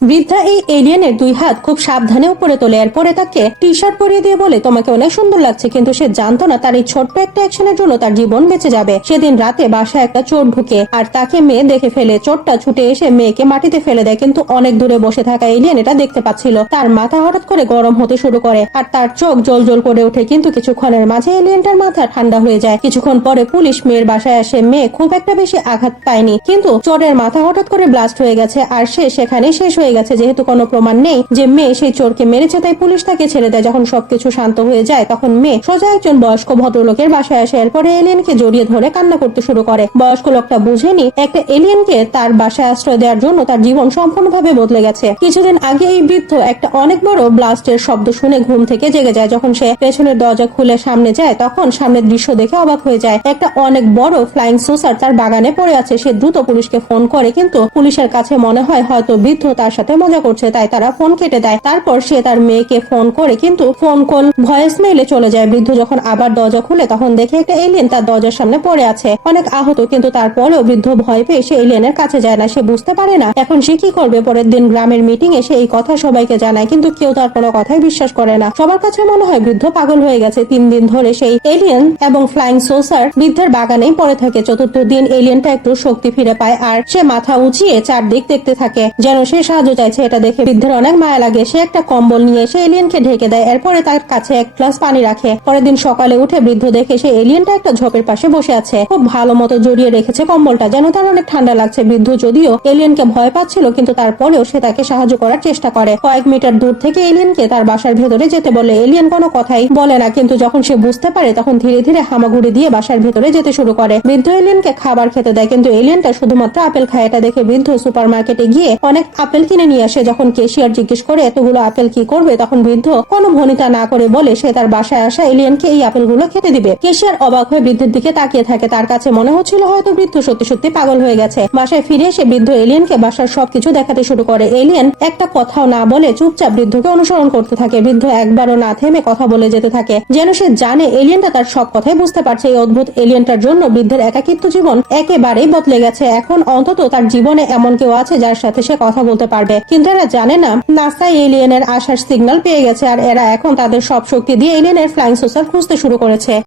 বৃদ্ধা এই এলিয়েনের দুই হাত খুব সাবধানে উপরে তোলে। এরপরে তাকে টি শার্ট পরিয়ে দিয়ে বলে, তোমাকে অনেক সুন্দর লাগছে, কিন্তু সে জানতো না তার এই ছোট্ট একটা অ্যাকশনের জন্য তার জীবন বেঁচে যাবে। সেদিন রাতে বাসায় একটা চোর ঢুকে আর তাকে মেয়ে দেখে ফেলে। চোরটা ছুটে এসে মেয়েকে মাটিতে ফেলে দেয়, কিন্তু অনেক দূরে বসে থাকা এলিয়েন এটা দেখতে পাচ্ছিল। তার মাথা হঠাৎ করে গরম হতে শুরু করে আর তার চোখ জল জল করে ওঠে, কিন্তু কিছুক্ষণের মাঝে এলিয়েনটার মাথা ঠান্ডা হয়ে যায়। কিছুক্ষণ পরে পুলিশ মেয়ের বাসায় আসে। মেয়ে খুব একটা বেশি আঘাত পায়নি, কিন্তু চোরের মাথা হঠাৎ করে ব্লাস্ট হয়ে গেছে আর সে সেখানে শেষ হয়ে গেছে, যেহেতু কোনো প্রমাণ নেই যে মেয়ে সেই চোরকে মেরেছে, তাই পুলিশ তাকে ছেড়ে দেয়। যখন সবকিছু শান্ত হয়ে যায়, তখন মেয়ে সোজা একজন বয়স্ক ভদ্রলোকের বাসায় আসে। এরপরে এলিয়েনকে জড়িয়ে ধরে কান্না করতে শুরু করে। বয়স্ক লোকটা বুঝেনি একটা এলিয়েনকে তার বাসায় আশ্রয় দেওয়ার জন্য তার জীবন সম্পূর্ণভাবে বদলে গেছে। কিছুদিন আগে এই বৃদ্ধ একটা অনেক বড় ব্লাস্টের শব্দ শুনে ঘুম থেকে জেগে যায়। যখন সে পেছনের দরজা খুলে সামনে যায়, তখন সামনের দৃশ্য দেখে অবাক হয়ে যায়। একটা অনেক বড় ফ্লাইং সোসার তার বাগানে পড়ে আছে। সে দ্রুত পুলিশকে ফোন করে, কিন্তু পুলিশের কাছে মনে হয় হয়তো বৃদ্ধ তার সাথে মজা করছে, তাই তারা ফোন কেটে দেয়। তারপর সে তার মেয়েকে ফোন করে, কিন্তু ফোন কল ভয়েস মেইলে চলে যায়। বৃদ্ধ যখন আবার দরজা খুলে, তখন দেখে একটা এলিয়েন তার দরজার সামনে পড়ে আছে। অনেক আহত, কিন্তু তারপরেও বৃদ্ধ ভয় পেয়ে সে এলিয়েনের কাছে যায় না। সে বুঝতে পারে না, এখন সে কি করবে? পরের দিন গ্রামের মিটিং এ সে এই কথা সবাইকে জানায়, কিন্তু কেউ তার কোনো কথাই বিশ্বাস করে না। সবার কাছে মনে হয় বৃদ্ধ পাগল হয়ে গেছে। তিন দিন ধরে সেই এলিয়েন এবং ফ্লাইং সোসার বৃদ্ধের বাগানেই পড়ে থাকে। চতুর্থ দিন এলিয়েনটা একটু শক্তি ফিরে পায়, আর সে মাথা উঁচিয়ে চারদিক দেখতে থাকে, যেন সে সাহায্য চাইছে এটা দেখে বৃদ্ধের অনেক মায়া লাগে। সে একটা কম্বল নিয়ে সে এলিয়েনকে ঢেকে দেয়, এরপরে তার কাছে এক গ্লাস পানি রাখে। পরের দিন সকালে উঠে বৃদ্ধ দেখে সে এলিয়েনটা একটা ঝোপের পাশে বসে আছে। খুব ভালো মতো জড়িয়ে রেখেছে কম্বলটা, যেন তার অনেক ঠান্ডা লাগছে। বৃদ্ধ যদিও এলিয়েনকে ভয় পাচ্ছিল, কিন্তু তারপরেও সে তাকে সাহায্য করার চেষ্টা করে। কয়েক মিটার দূর থেকে এলিয়েনকে তার বাসার ভেতরে যেতে বলে। এলিয়েন কোনো কথাই বলে না, কিন্তু যখন সে বুঝতে পারে, তখন ধীরে ধীরে হামাগুড়ি দিয়ে বাসার ভেতরে যেতে শুরু করে। বৃদ্ধ এলিয়েনকে খাবার খেতে দেয়, কিন্তু এলিয়েনটা শুধুমাত্র আপেল খায়। এটা দেখে বৃদ্ধ সুপার মার্কেটে গিয়ে অনেক আপেল কিনে নিয়ে আসে। যখন কেশিয়ার জিজ্ঞেস করে, এতগুলো আপেল কি করবে? তখন বৃদ্ধ কোনো ভনিতা না করে বলে, সে তার বাসায় আসা এলিয়েনকে এই আপেলগুলো খেতে দিবে। কেশিয়ার অবাক হয়ে বৃদ্ধের দিকে তাকিয়ে থাকে। তার কাছে মনে হচ্ছিল হয়তো বৃদ্ধ সত্যি সত্যি পাগল হয়ে গেছে। বাসায় ফিরে এসে বৃদ্ধ এলিয়েনকে বাসার সবকিছু দেখাতে শুরু করে। এলিয়েন একটা কথাও না বলে চুপচাপ বৃদ্ধকে অনুসরণ করতে থাকে। বৃদ্ধ একবারও না থেমে কথা বলে যেতে থাকে। যেন সে জানে এলিয়েনটা তার সব কথাই বুঝতে পারছে। এই অদ্ভুত এলিয়েনটার জন্য বৃদ্ধের একাকিত্ব জীবন একেবারেই বদলে গেছে। এখন অন্তত তার জীবনে এমন কেউ আছে যার সাথে সে কথা বলতে পারবে। কিন্তু এরা জানে না, নাসা এলিয়েনের আসার সিগন্যাল পেয়ে গেছে আর এরা এখন তাদের সব শক্তি দিয়ে এলিয়েনের ফ্লাইং সোসার খুঁজতে শুরু করেছে।